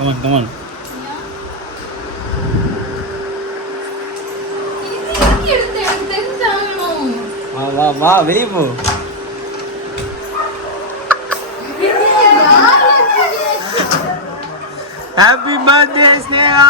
Come on come on. வா வா வெளியே போ. Happy birthday Sneha.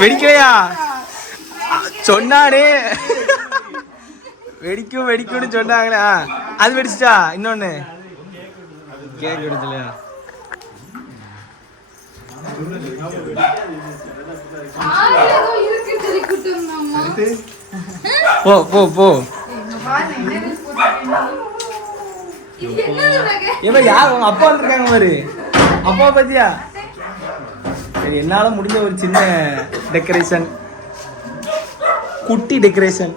வெடிக்கலையா? சொன்னானே வெடிக்கும் வெடிக்கும்னு சொன்னாங்களே. அது வெடிச்சிட்டா? இன்னொன்னு கேக் வெடிச்சலையா? போ போ போ. இவன் யார்? உங்க அப்பா இருக்காங்க பாரு. அப்பா பத்தியா? சரி, என்னால முடிஞ்ச ஒரு சின்ன டெக்கரேஷன், குட்டி டெக்கரேஷன்.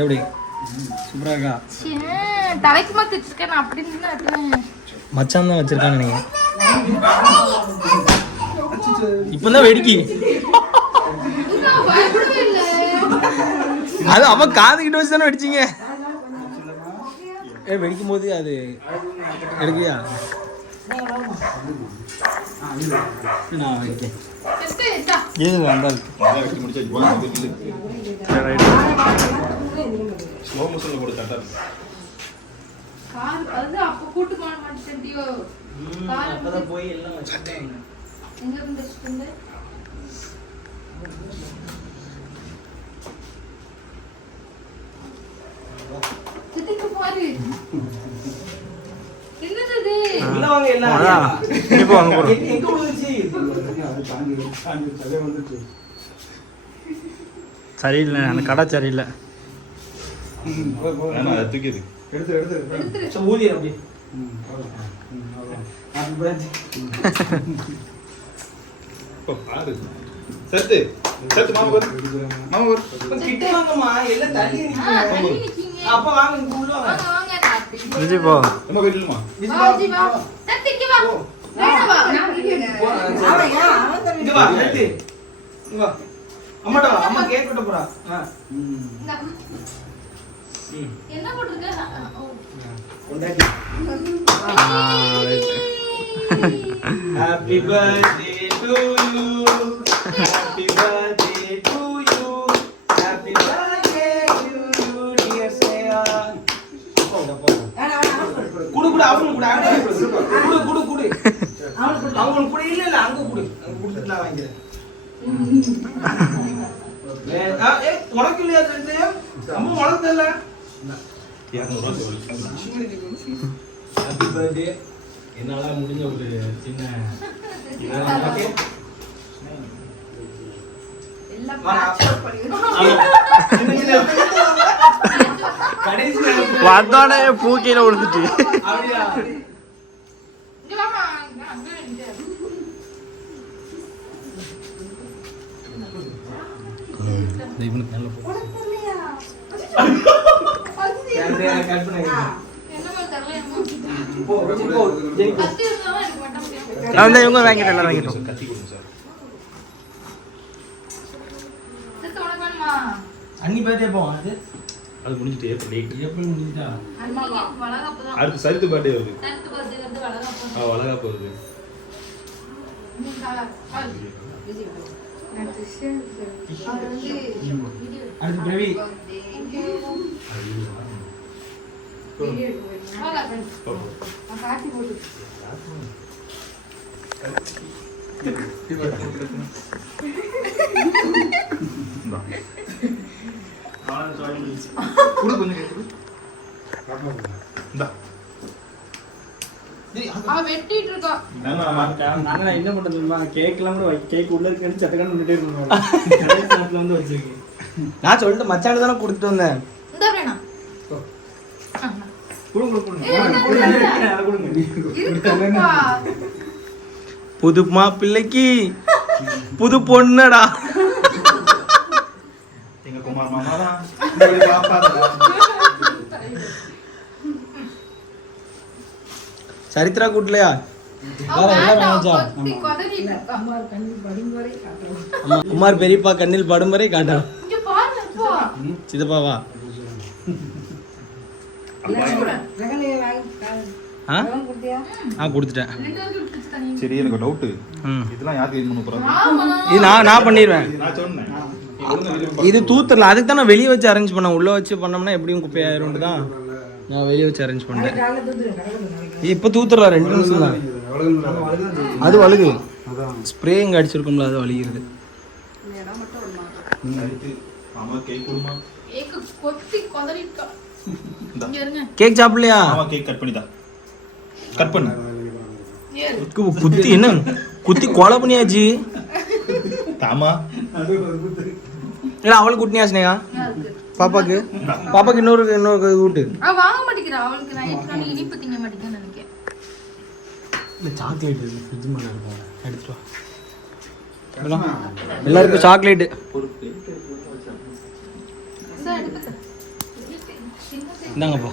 எப்படி சூப்பரா இருக்கா? தலைக்கு மாத்தி வச்சிருக்கேன் அப்படின்னு மச்சான் தான் வச்சிருக்கான்னு நினைக்கிறேன். இப்பதான் வெடிக்கி. அது அவன் காதுகிட்ட வச்சு தானே வெடிச்சிங்க. வெடிக்கும் போது அது எடுக்கியா? நான் வைக்கேன். ஏது வந்தால் ஸ்லோ மோஷன்ல போடு கரெக்டா இருக்கு. கார் அது அப்ப கூட்டு போக மாட்டேன்டியோ. கார் அப்பதான் போய் எல்லாம் வச்சிட்டேன். எங்க இருந்து வச்சிட்டீங்க? கிட்டிக்கு பாரு. என்னது இது? உள்ள வாங்க எல்லாம். இப்போ வாங்க போறோம். எங்க விழுந்துச்சு? அது தாண்டி தலை வந்துச்சு. சரியில்லை, அந்த கடை சரியில்லை. ஆமா அது தூக்கிது. எடுத்து சோ ஊதி அப்படி. Happy birthday. போ பாரு. சத்து சத்து மாமா வரு. மாமா வரு. கிட்ட வாங்கம்மா, எல்லாம் தள்ளி நிக்கீங்க. அப்ப வாங்க, இங்க உள்ள வாங்க. வாங்க ஹாப்பி. விஜி போ. நம்ம வீட்டுலமா. வாஜி வா. சத்திக்கு வா. வேணா வா. ஆமையா? இங்க வா, சத்து. இங்க வா. அம்மாட்ட வா, அம்மா கேக் வெட்ட போறா. என்ன போட்டுருக்க? கொண்டாடி. Happy birthday to you. Happy birthday to you. Happy birthday to you, dear Sneha. குடு குடு அவனுக்கு குடு குடு அவனுக்கு குடு இல்ல அங்க குடு அங்க குடுத்துட்டு நான் வாங்கிக்கிறேன். உனக்கு இல்லையா ரெண்டு? அம்மா உனக்கு தெரியல. 200 ரூபாய் ஹாப்பி பர்த்டே. என்னால முடிஞ்ச ஒரு சின்ன வந்தானே பூக்கையில விழுந்துட்டு. இவங்க வாங்கிட்டு எல்லாம் வாங்கிட்டோம். கத்தி கொடுங்க சார். அன்னி பர்த்டே போவோம். அது அது முடிஞ்சிட்டு ஏப்ரல் முடிஞ்சிட்டா? அடுத்து சரித்து பர்த்டே வருது. வளகாப்பு வருது. அடுத்து பிரவி. குடு கொஞ்சம் கேக்கு. இந்தா. வெட்டிட்டு இருக்கா. நாங்க என்ன பண்றது தெரியுமா? கேக் எல்லாம் கூட கேக் உள்ள இருக்கு சட்டக்கான நின்னுட்டே இருக்கோம். வந்து வச்சிருக்கேன். நான் சொல்லிட்டு மச்சான் தானே கொடுத்துட்டு வந்தேன். இந்த வேணா. புது மாப்பிள்ளைக்கு புது பொண்ணடா. எங்க குமார் மாமா தான். சரித்ரா கூட்டலையா? குமார் பெரியப்பா கண்ணில் படும் வரை காட்டலாம். சித்தப்பாவா கொடுத்துட்டேன். சரி எனக்கு டவுட், இதெல்லாம் யாருக்கு யூஸ் பண்ண போறாங்க? இது நான் பண்ணிடுவேன். நான் சொன்னேன் இது தூத்தரல, அதுக்கு தான் நான் வெளியே வச்சு அரேஞ்ச் பண்ணேன். உள்ள வச்சு பண்ணோம்னா எப்படியும் குப்பையாயிரும் தான் நான் வெளியே வச்சு அரேஞ்ச் பண்ணிட்டேன். இப்போ தூத்தரல 2 நிமிஷம் தான். அது வழுகு, ஸ்ப்ரே இங்கே அடிச்சிருக்கோம்ல, அது வலிக்கிறது. கேக் சாப்பிடலையா? கேக் கட் பண்ணிதா, கட் பண்ணு. குத்தி என்ன குத்தி கொலை பண்ணியாச்சு. ஆமா இல்ல அவளுக்கு குட்டினியா ஸ்னேகா? பாப்பாக்கு இன்னொரு கூட்டு. வாங்க மாட்டேங்கிறா அவளுக்கு. நான் ஏற்கனவே இனிப்பு திங்க மாட்டேங்கன்னு நினைக்கிறேன். இல்ல சாக்லேட் ஃப்ரிட்ஜ் மேல இருக்கும், எடுத்துட்டு வா. எல்லாருக்கும் சாக்லேட். இந்தாங்கப்பா.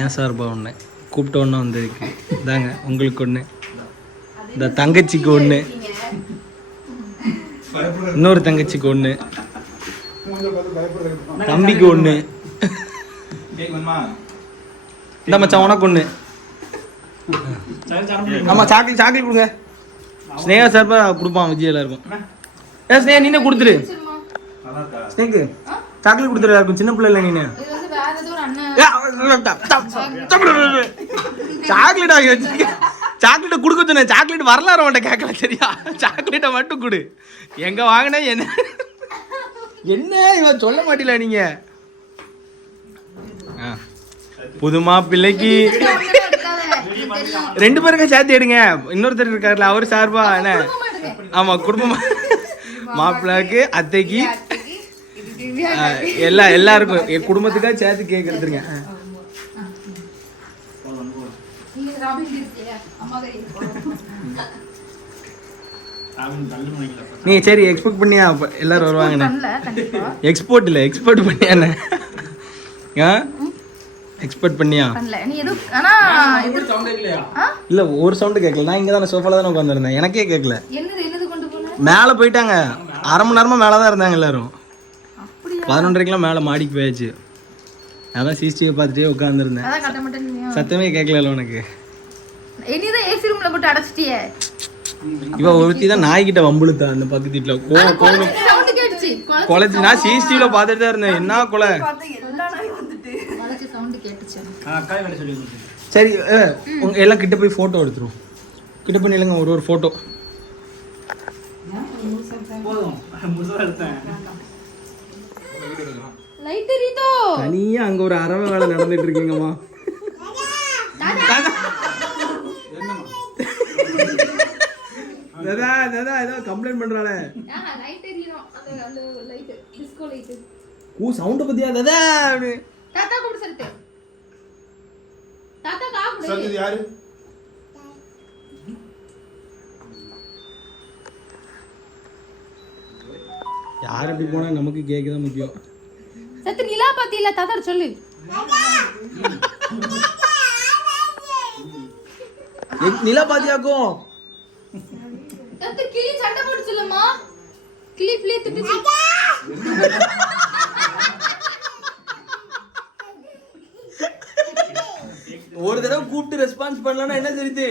ஏன் சார்பா ஒன்று கூப்பிட்ட ஒன்று வந்திருக்கு. இதாங்க உங்களுக்கு ஒன்று, இந்த தங்கச்சிக்கு ஒன்று, இன்னொரு தங்கச்சிக்கு ஒன்று, தம்பிக்கு ஒன்று, இந்த மச்சான் உனக்கு ஒன்று. ஆமா சாக்லேட் கொடுங்க. ஸ்னேகா சார்பா கொடுப்பான் விஜய் எல்லாருக்கும். ஸ்னேகா நீனே கொடுத்துரு. ஸ்னேக்கு சாக்லேட் கொடுத்துரு எல்லாருக்கும். சின்ன பிள்ளை இல்லை நீனு. சாக்லேட் ஆகி வச்சிருக்க. சாக்லேட்டை கொடுக்க சொன்னேன். சாக்லேட் வரலாறு அவன்கிட்ட கேட்கல சரியா? சாக்லேட்டை மட்டும் கொடு. எங்க வாங்கின என்ன இவன் சொல்ல மாட்டீங்களா நீங்க? புதுமா பிள்ளைக்கு 2 பேருக்கும் சேர்த்து எடுங்க. இன்னொருத்தர் இருக்காருல அவர் சார்பா என்ன? ஆமா குடும்பமா மாப்பிள்ளைக்கு அத்தைக்கு எல்லாருக்கும் என் குடும்பத்துக்காக சேர்த்து கேக் எடுத்துருங்க. நீ சரி எக்ஸ்பெக்ட் பண்ணியா எல்லாரும் வருவாங்கண்ணே? எக்ஸ்போர்ட் இல்லை எக்ஸ்போர்ட் பண்ணியாண்ணே? எக்ஸ்பெக்ட் பண்ணியா? இல்ல ஒரு சவுண்டு கேட்கல. நான் இங்க தானே சோஃபால தானே உட்காந்துருந்தேன், எனக்கே கேட்கல. மேல போயிட்டாங்க, 1/2 மணி நேரமா மேலதான் இருந்தாங்க எல்லாரும். 11:30 மேல மாடிக்கு போயாச்சு. அதான் சிசிடிவி பார்த்துட்டே உட்காந்துருந்தேன். சத்தமே கேட்கல உனக்கு. இவ ஒருத்தி தான் நாய்கிட்ட வம்புழுத்தா அந்த பக்கத்து வீட்டுல கொலைச்சு. நான் சிசிடிவில பார்த்துட்டு தான் இருந்தேன். என்ன கொலை? சரி உங்க எல்லாம் கிட்ட போய் போட்டோ எடுத்துரும். கிட்ட போய் இல்லைங்க ஒரு போட்டோ. தனியா அங்க ஒரு அரவை வேலை நடந்துட்டு இருக்கீங்கம்மா. ஏதோ கம்ப்ளைண்ட் பண்றாளே. சவுண்ட் பத்தியா தாதா? தாத்தா கூட சரத்து. தாத்தா கா கூட. சரத்து யாரு? யார் எப்படி போனா நமக்கு கேக் தான் முக்கியம். சத்து நிலா பாத்தியில தாத்தா சொல்லு. நிலா பாத்தியாக்கும். தத்து கிளி சண்டை போடுச்சுலம்மா. கிளி ப்ளே திட்டுச்சு. ஒரு தடவை கூப்பிட்டு ரெஸ்பான்ஸ் பண்ணலன்னா என்ன தெரியுது?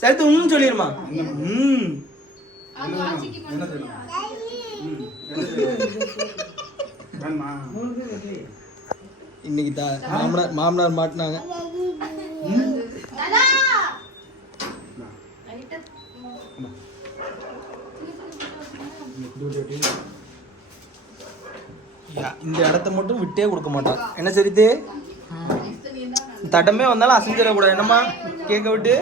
சத்து சொல்லிருமா? இன்னைக்கு மாமனார் மாட்டினாங்க. இந்த இடத்த மட்டும் விட்டே கொடுக்க மாட்டான். என்ன சரிது? தடமே வந்தாலும் அசைஞ்சிடக்கூடாது. என்னம்மா கேட்க விட்டு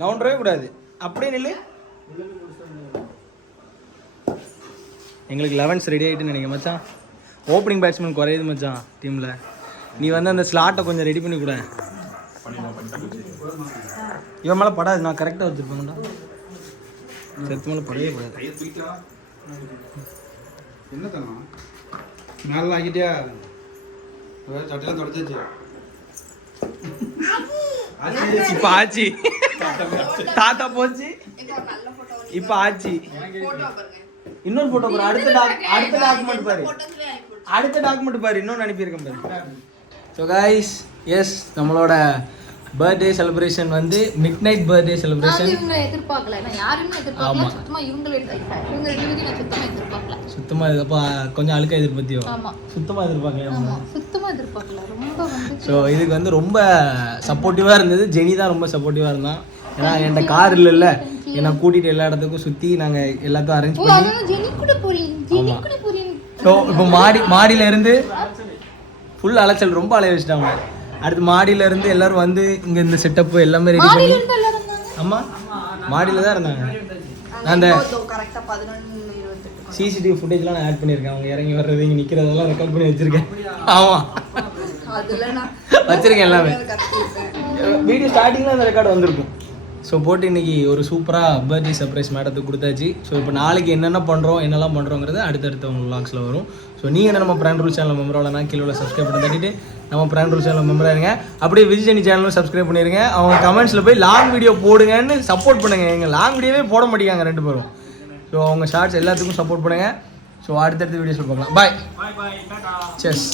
நவுண்டவே கூடாது. அப்படியே நில்லு. எங்களுக்கு 11s ரெடி ஆகிட்டுன்னு நினைக்கிறேன் மச்சான். ஓப்பனிங் பேட்ஸ்மேன் குறையுது மச்சான் டீமில். நீ வந்து அந்த ஸ்லாட்டை கொஞ்சம் ரெடி பண்ணி கூட. இவன் மேலே படாது, நான் கரெக்டாக வச்சுருப்பேன்டா. செத்து மேலே படையே கூடாது. என்ன தானே மேலாம் ஆக்கிட்டியா? சட்டையெல்லாம் தொடச்சாச்சு. இப்போ ஆச்சி தாத்தா போச்சு இப்போ ஆச்சி இன்னொரு போட்டோ பாரு அடுத்த டாக்குமெண்ட் பாரு இன்னொன்று அனுப்பியிருக்கேன் பாரு. ஸோ கைஸ் எஸ் நம்மளோட பர்த்டே செலிப்ரேஷன் வந்து மிட் நைட் பர்த்டே செலிப்ரேஷன். இவங்க எதிர்பார்க்கல, நான் யாருமே எதிர்பார்க்கல. சுத்தமா இவங்க ரெண்டு நான் சுத்தமா எதிர்பார்க்கல. சுத்தமா அப்போ கொஞ்சம் அழுக்கா எதிர்பார்த்தியோ? ஆமா, சுத்தமா எதிர்பார்க்கல. சுத்தமா எதிர்பார்க்கல. ரொம்ப வந்து ஸோ இதுக்கு வந்து ரொம்ப சப்போர்ட்டிவாக இருந்தது. ஜெனி தான் ரொம்ப சப்போர்ட்டிவாக இருந்தான். ஏன்னா என்கிட்ட கார் இல்லைல்ல, என்னை கூட்டிகிட்டு எல்லா இடத்துக்கும் சுற்றி நாங்கள் எல்லாத்தையும் அரேஞ்ச் பண்ணி. ஜெனி கூட போறீங்க. ஸோ இப்போ மாடியில இருந்து ஃபுல் அலைச்சல், ரொம்ப அலைய வச்சுட்டாங்க. அடுத்து மாடியில இருந்து எல்லாரும் வந்து இங்கே இந்த செட்டப்பு எல்லாமே ரெடி பண்ணி. ஆமாம், மாடியில் தான் இருந்தாங்க. நான் அந்த சிசிடிவி ஃபுட்டேஜ்லாம் நான் ஆட் பண்ணியிருக்கேன். அவங்க இறங்கி வர்றது இங்கே நிற்கிறதெல்லாம் ரெக்கார்ட் பண்ணி வச்சுருக்கேன். ஆமாம், வச்சுருக்கேன் எல்லாமே. வீடியோ ஸ்டார்டிங்கில் அந்த ரெக்கார்டு வந்திருக்கும். ஸோ போட்டு இன்றைக்கி ஒரு சூப்பராக பர்த்டே சர்ப்ரைஸ் மேடத்துக்கு கொடுத்தாச்சு. ஸோ இப்போ நாளைக்கு என்னென்ன பண்ணுறோம் என்னெல்லாம் பண்ணுறோங்கிறது அடுத்தடுத்த உங்கள் vlogsல வரும். ஸோ நீங்கள் என்ன நம்ம பிராண்ட் ரூல் சேனல் மெம்பராகனா கீழே சப்ஸ்கிரைப் பண்ணி தட்டிட்டு நம்ம பிராண்ட் ரூல் சேனல் மெம்பராக இருங்க. அப்படியே விஜய் சேனலும் சப்ஸ்கிரைப் பண்ணிடுங்க. அவங்க கமெண்ட்ஸில் போய் லாங் வீடியோ போடுங்கன்னு சப்போர்ட் பண்ணுங்கள். எங்கள் லாங் வீடியோவே போட மாட்டேங்காங்க ரெண்டு பேரும். ஸோ அவங்க ஷார்ட்ஸ் எல்லாத்துக்கும் சப்போர்ட் பண்ணுங்கள். ஸோ அடுத்தடுத்த வீடியோஸில் பார்க்கலாம். பாய். செஸ்.